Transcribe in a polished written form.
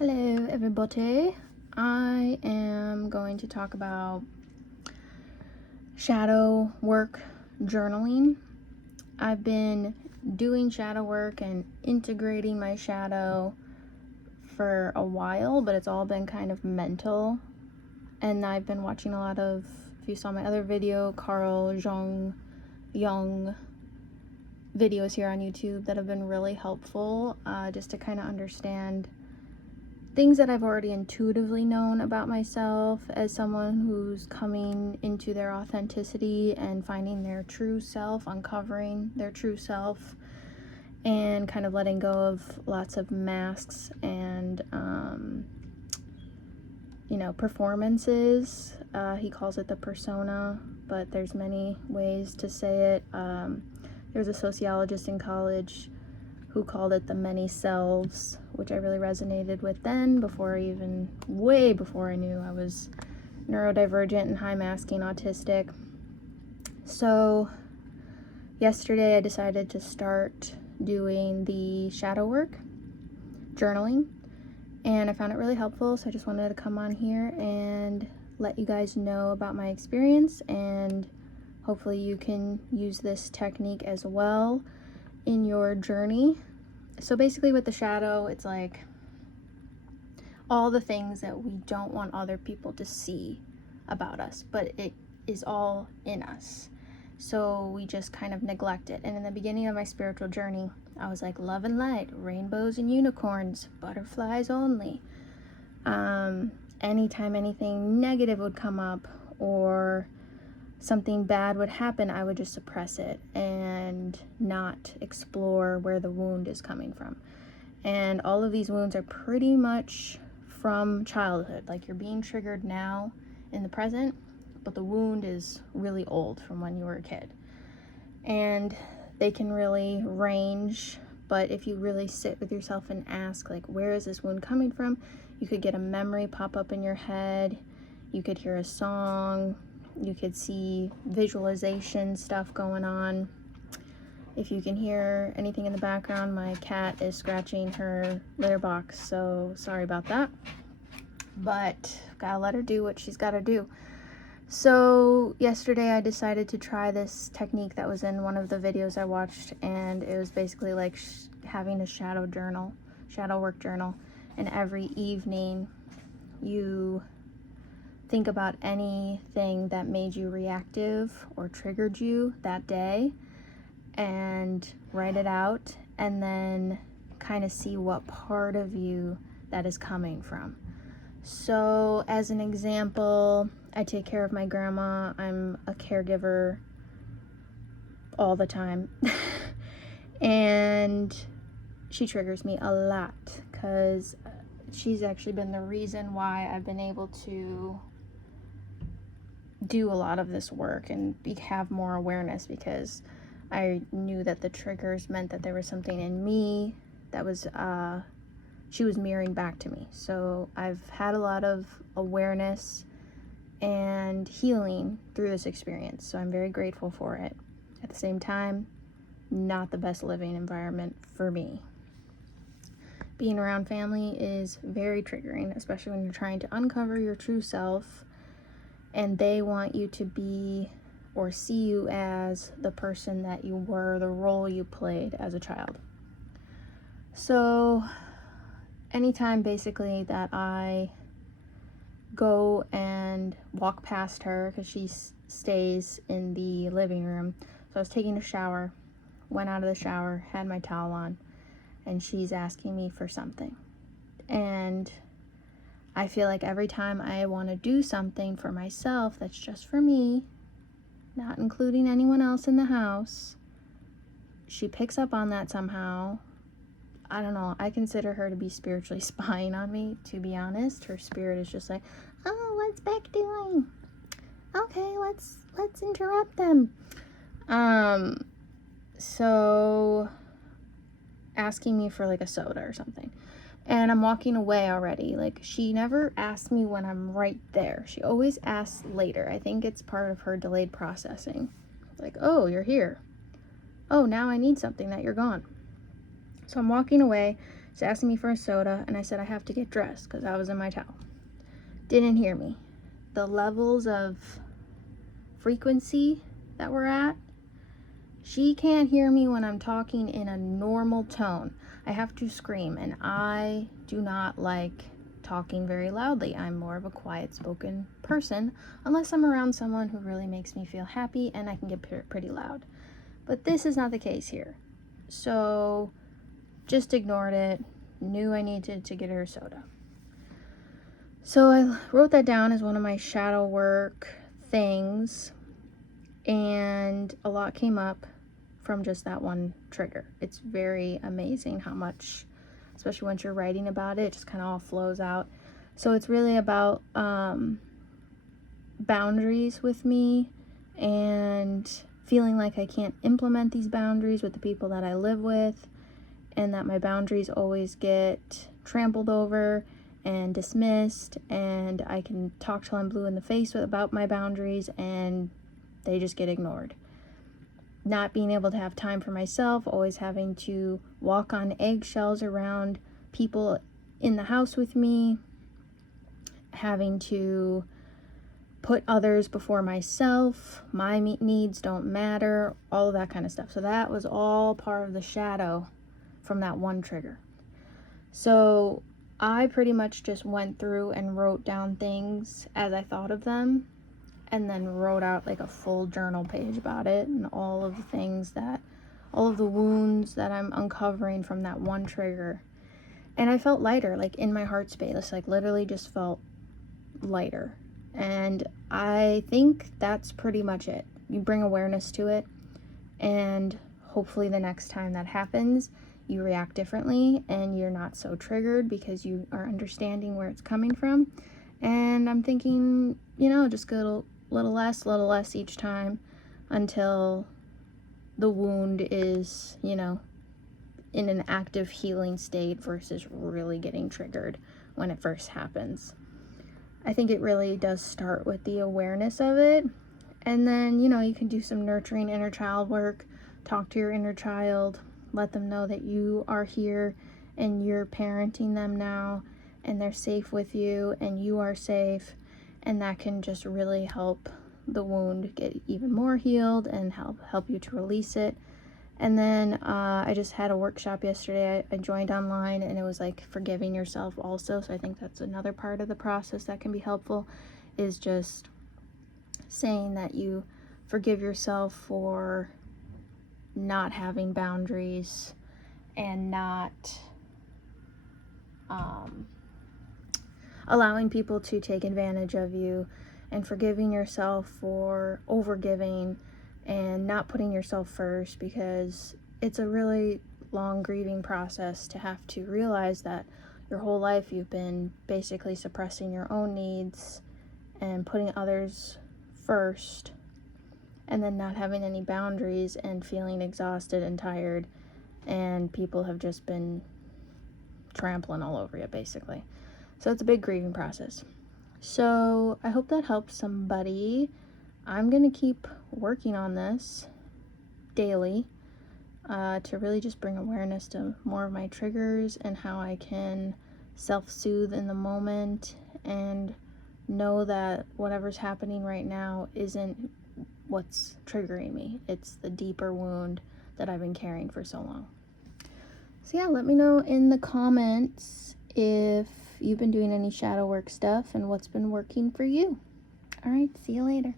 Hello everybody, I am going to talk about shadow work journaling. I've been doing shadow work and integrating my shadow for a while, but it's all been kind of mental. And I've been watching a lot of, if you saw my other video, Carl Jung videos here on YouTube that have been really helpful, just to kind of understand things that I've already intuitively known about myself as someone who's coming into their authenticity and finding their true self, uncovering their true self, and kind of letting go of lots of masks and performances. He calls it the persona, but there's many ways to say it. There's a sociologist in college who called it the many selves, which I really resonated with then, way before I knew I was neurodivergent and high masking autistic. So yesterday I decided to start doing the shadow work, journaling, and I found it really helpful, so I just wanted to come on here and let you guys know about my experience, and hopefully you can use this technique as well in your journey. So basically with the shadow, it's like all the things that we don't want other people to see about us, but it is all in us. So we just kind of neglect it. And in the beginning of my spiritual journey, I was like, love and light, rainbows and unicorns, butterflies only. Anytime anything negative would come up or something bad would happen, I would just suppress it and not explore where the wound is coming from. And all of these wounds are pretty much from childhood. Like, you're being triggered now in the present, but the wound is really old from when you were a kid. And they can really range, but if you really sit with yourself and ask, like, where is this wound coming from? You could get a memory pop up in your head. You could hear a song. You could see visualization stuff going on. If you can hear anything in the background, my cat is scratching her litter box, so sorry about that. But gotta let her do what she's gotta do. So yesterday I decided to try this technique that was in one of the videos I watched, and it was basically like having a shadow work journal, and every evening you think about anything that made you reactive or triggered you that day and write it out, and then kind of see what part of you that is coming from. So as an example, I take care of my grandma. I'm a caregiver all the time. And she triggers me a lot because she's actually been the reason why I've been able to do a lot of this work and have more awareness, because I knew that the triggers meant that there was something in me that was she was mirroring back to me. So I've had a lot of awareness and healing through this experience, so I'm very grateful for it. At the same time, not the best living environment for me. Being around family is very triggering, especially when you're trying to uncover your true self and they want you to be or see you as the person that you were, the role you played as a child. So anytime basically that I go and walk past her, because she stays in the living room, so I was taking a shower, went out of the shower, had my towel on, and she's asking me for something. And I feel like every time I want to do something for myself that's just for me, not including anyone else in the house, she picks up on that somehow. I don't know, I consider her to be spiritually spying on me, to be honest. Her spirit is just like, oh, what's Beck doing? Okay, let's interrupt them. So asking me for like a soda or something. And I'm walking away already. Like, she never asks me when I'm right there. She always asks later. I think it's part of her delayed processing. Like, oh, you're here. Oh, now I need something that you're gone. So I'm walking away. She's asking me for a soda, and I said I have to get dressed because I was in my towel. Didn't hear me. The levels of frequency that we're at, she can't hear me when I'm talking in a normal tone. I have to scream, and I do not like talking very loudly. I'm more of a quiet spoken person unless I'm around someone who really makes me feel happy, and I can get pretty loud. But this is not the case here. So just ignored it, knew I needed to get her soda. So I wrote that down as one of my shadow work things, and a lot came up from just that one trigger. It's very amazing how much, especially once you're writing about it, it just kind of all flows out. So it's really about boundaries with me, and feeling like I can't implement these boundaries with the people that I live with, and that my boundaries always get trampled over and dismissed, and I can talk till I'm blue in the face about my boundaries and they just get ignored. Not being able to have time for myself, always having to walk on eggshells around people in the house with me, having to put others before myself, my needs don't matter, all of that kind of stuff. So that was all part of the shadow from that one trigger. So I pretty much just went through and wrote down things as I thought of them, and then wrote out like a full journal page about it, and all of the things that, all of the wounds that I'm uncovering from that one trigger. And I felt lighter, like in my heart space, like literally just felt lighter. And I think that's pretty much it. You bring awareness to it, and hopefully the next time that happens, you react differently and you're not so triggered because you are understanding where it's coming from. And I'm thinking, just go a little less each time until the wound is, in an active healing state versus really getting triggered when it first happens. I think it really does start with the awareness of it. And then, you can do some nurturing inner child work, talk to your inner child, let them know that you are here and you're parenting them now, and they're safe with you and you are safe. And that can just really help the wound get even more healed and help you to release it. And then I just had a workshop yesterday. I joined online, and it was like forgiving yourself also. So I think that's another part of the process that can be helpful, is just saying that you forgive yourself for not having boundaries and not allowing people to take advantage of you, and forgiving yourself for overgiving and not putting yourself first, because it's a really long grieving process to have to realize that your whole life you've been basically suppressing your own needs and putting others first, and then not having any boundaries and feeling exhausted and tired, and people have just been trampling all over you basically. So it's a big grieving process. So I hope that helps somebody. I'm gonna keep working on this daily to really just bring awareness to more of my triggers and how I can self-soothe in the moment, and know that whatever's happening right now isn't what's triggering me. It's the deeper wound that I've been carrying for so long. So yeah, let me know in the comments if you've been doing any shadow work stuff and what's been working for you. All right, see you later.